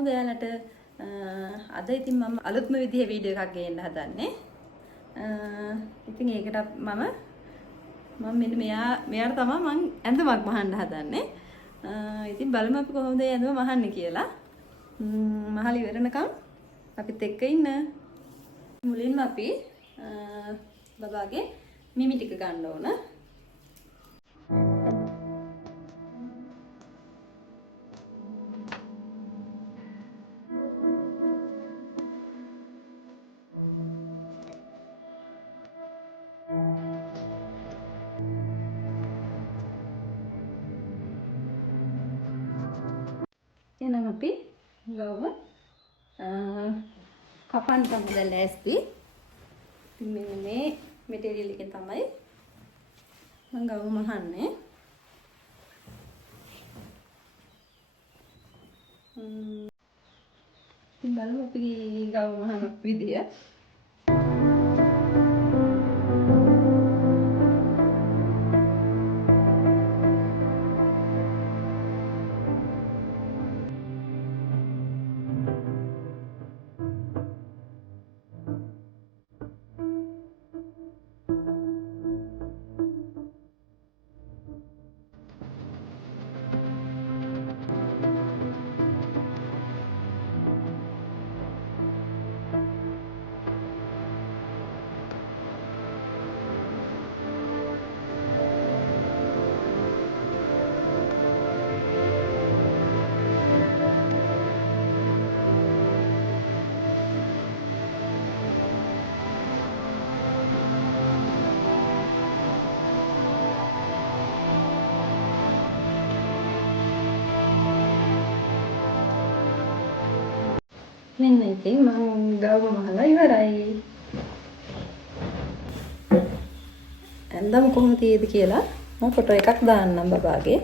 කොහොමද යාලට අද ඉතින් මම අලුත්ම විදිහේ වීඩියෝ එකක් ගේන්න හදන්නේ. ඉතින් ඒකට මම මෙන්න මෙයාට තමයි මම ඇඳුමක් මහන්න හදන්නේ. ඉතින් බලමු අපි කොහොමද ඇඳුම මහන්නේ කියලා. මහල ඉවරනකම් අපිත් එක්ක ඉන්න. මුලින්ම අපි බබාගේ මිමි ටික ගන්න ඕන. එහෙනම් අපි ගාව කපන්න තමයි දැන් ලෑස්ති. ඉතින් මෙන්න මේ මෙටීරියල් එකෙන් තමයි මම ගාව මහන්නේ. ඉතින් බලමු අපි ගාව මහන විදිය. මෙන්න ඉතින් මම ගාව මහලා ඉවරයි. ඇඳම කොහොමද තියෙද කියලා මම ෆොටෝ එකක් දාන්නම් බබාගේ.